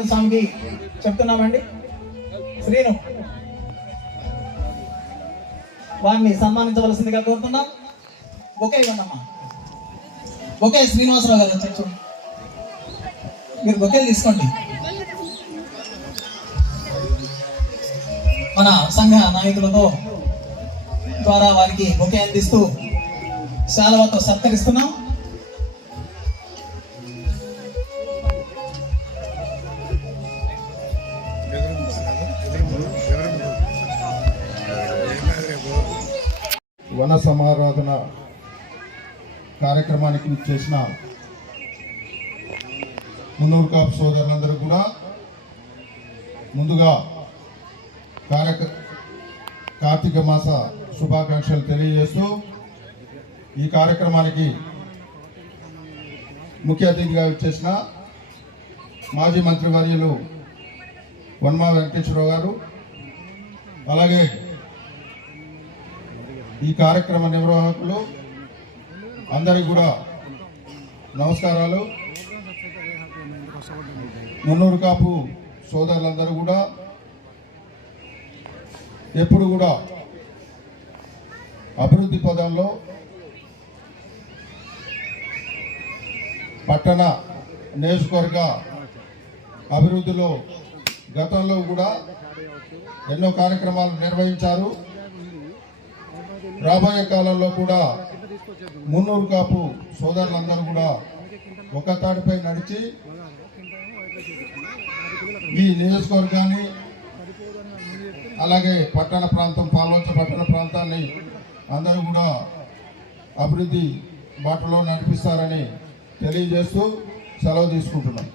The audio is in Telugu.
వీరాంజన స్వామికి చెప్తున్నామండి. శ్రీను వారిని సన్మానించవలసిందిగా కోరుతున్నాం. ఒకే ఇవ్వండమ్మా ఒకే శ్రీనివాసరావు గారు చూడండి. మీరు బొకే తీసుకోండి. మన సంఘ నాయకులతో ద్వారా వారికి బొకే అందిస్తూ శాలవాతో సత్కరిస్తున్నాం. వన సమారాధన కార్యక్రమానికి చేసిన మున్నూరు కాపు సోదరులందరూ కూడా ముందుగా కార్యక కార్తీక మాస శుభాకాంక్షలు తెలియజేస్తూ ఈ కార్యక్రమానికి ముఖ్య అతిథిగా వచ్చేసిన మాజీ మంత్రివర్యులు వన్మా వెంకటేశ్వరరావు గారు అలాగే ఈ కార్యక్రమ నిర్వాహకులు అందరికి కూడా నమస్కారాలు. మున్నూరు కాపు సోదరులందరూ కూడా ఎప్పుడు కూడా అభివృద్ధి పదంలో పట్టణ నియోజకవర్గ అభివృద్ధిలో గతంలో కూడా ఎన్నో కార్యక్రమాలు నిర్వహించారు. రాబోయే కాలంలో కూడా మున్నూరు కాపు సోదరులందరూ కూడా ఒక తాటిపై నడిచి ఈ నియోజకవర్గాన్ని అలాగే పట్టణ ప్రాంతం పాల్వంచ పట్టణ ప్రాంతాన్ని అందరూ కూడా అభివృద్ధి బాటలో నడిపిస్తారని తెలియజేస్తూ సెలవు తీసుకుంటున్నాం.